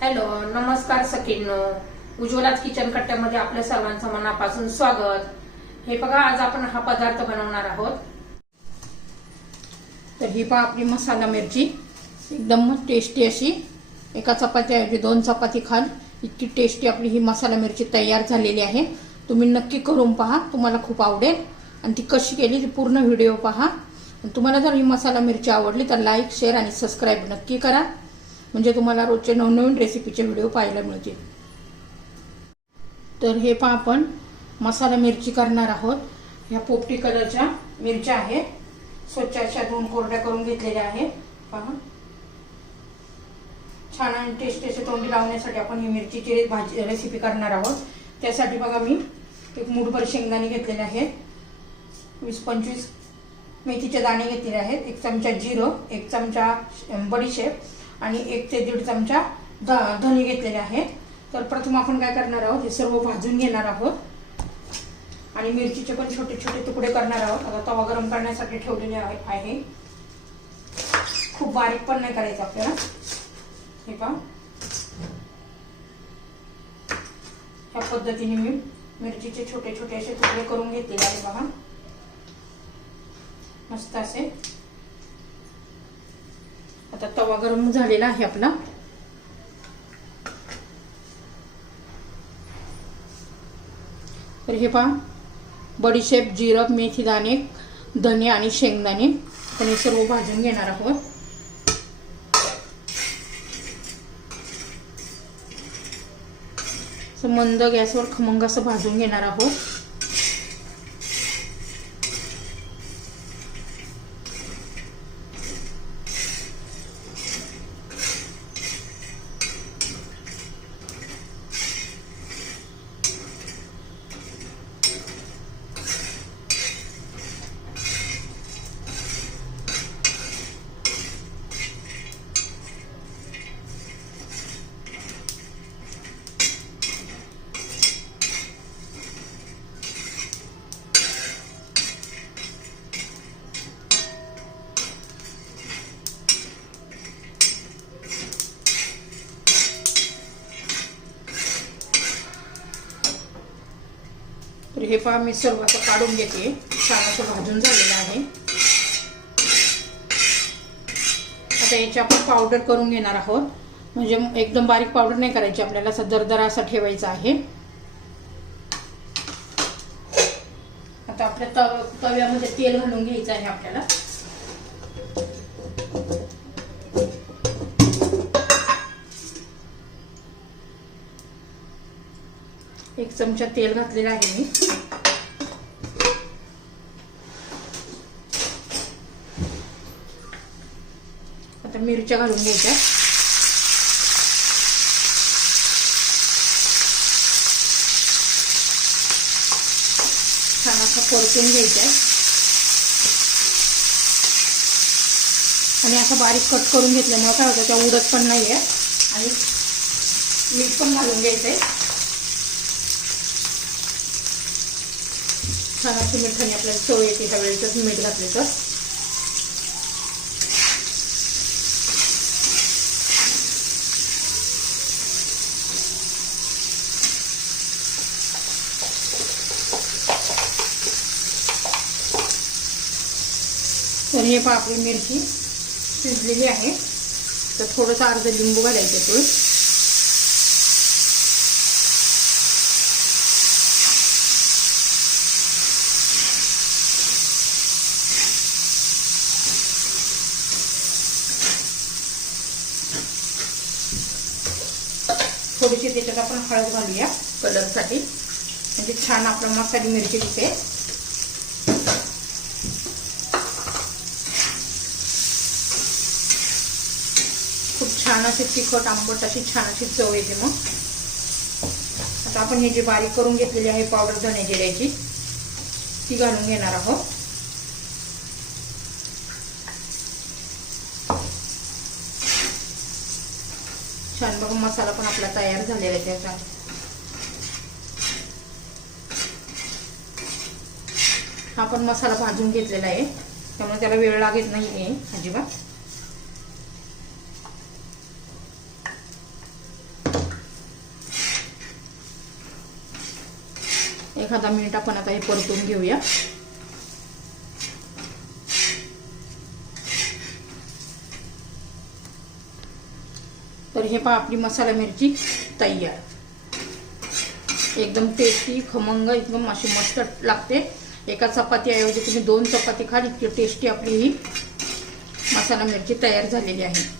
Hello, नमस्कार सखींनो. उज्ज्वलाच kitchen कट्ट्यामध्ये आपल्या सर्वांचं मनापासून स्वागत. हे बघा, आज आपण हा पदार्थ बनवणार आहोत. तर ही पहा आपली मसाला मिरची, एकदम टेस्टी अशी. एका चपातीऐवजी 2 चपाती खाल इतकी टेस्टी आपली ही मसाला मिरची तयार झालेली आहे. तुम्ही नक्की करून पहा, तुम्हाला खूप आवडेल. आणि ती कशी केली ती पूर्ण व्हिडिओ पहा. तुम्हाला जर ही मसाला मिरची आवडली तर लाईक, शेअर आणि सबस्क्राईब नक्की करा, म्हणजे तुम्हाला रोजचे नवनवीन रेसिपीचे व्हिडिओ पाहायला मिळतील. तर हे पहा, आपण मसाला मिरची करणार आहोत. ह्या पोपटी कलरच्या मिरच्या आहेत. स्वच्छ अशा 2 कोरड्या करून घेतलेल्या आहेत. पहा, छान आणि टेस्टी असे तोंडी लावण्यासाठी आपण ही मिरचीची भाजी रेसिपी करणार आहोत. त्यासाठी बघा, मी एक मूठभर शेंगदाणे घेतलेले आहेत, 20-25 मेथीचे दाणे घेतलेले आहेत, 1 चमचा जिरं, 1 चमचा बडीशेप आणि 1 ते 1.5 चमचा धने घेतलेले आहेत. तर प्रथम आपण काय करणार आहोत, हे सर्व भाजून घेणार आहोत आणि मिरचीचे पण छोटे छोटे तुकडे करणार आहोत. आता तवा गरम करण्यासाठी ठेवलेले आहे. खूप बारीक पण नाही करायचं आपल्याला. हे पहा, ह्या पद्धतीने मी मिरचीचे छोटे छोटे असे तुकडे करून घेतलेले आहे. बघा, मस्त असे. आता तवा गरम झालेला आहे आपला. तर हे पहा, बडीशेप, जिरं, मेथी दाणे, धने आणि शेंगदाणे आपण हे सर्व भाजून घेणार आहोत. मंद गॅसवर खमंग असं भाजून घेणार आहोत. तर हे पहा, मी सर्व असं काढून घेते. छान असं भाजून झालेलं आहे. आता याची आपण पावडर करून घेणार आहोत. म्हणजे एकदम बारीक पावडर नाही करायची आपल्याला, असं दरदरा असा ठेवायचा आहे. आता आपल्या तव्यामध्ये तेल घालून घ्यायचं आहे आपल्याला. एक चमचा तेल घातलेला आहे मी. आता मिरच्या घालून घ्यायच्या. छान असं परतून घ्यायचं आहे आणि असं बारीक कट करून घेतल्यामुळे काय होतं, त्या उडत पण नाहीये. आणि मीठ पण घालून घ्यायचंय. छान अशी मिठाने आपल्याला चव येते ह्या वेळेस मीठ घातले तर. तर हे पहा, आपली मिरची शिजलेली आहे. तर थोडंसं अर्ध लिंबू घालायचं तूळ. थोडीशी त्याच्यात आपण हळद घालूया कलरसाठी, म्हणजे छान आपला मसाली मिरची दिसते. खूप छान अशी तिखट आंबट अशी छान अशी चव येते. मग आता आपण हे जे बारीक करून घेतलेली आहे पावडर धने जिऱ्याची, ती घालून घेणार आहोत. छान बघा, मसाला पण आपला तयार झालेला आहे. त्याचा हा पण मसाला भाजून घेतलेला आहे, त्यामुळे त्याला वेळ लागत नाहीये अजिबात. एखादा मिनिट आपण आता हे परतून घेऊया. तर हे पहा आपली मसाला मिरची तयार. एकदम टेस्टी, खमंग, एकदम अशी मस्त लागते. एका चपातीऐवजी तुम्ही 2 चपाती खा, इतकी टेस्टी आपली ही मसाला मिरची तयार झालेली आहे.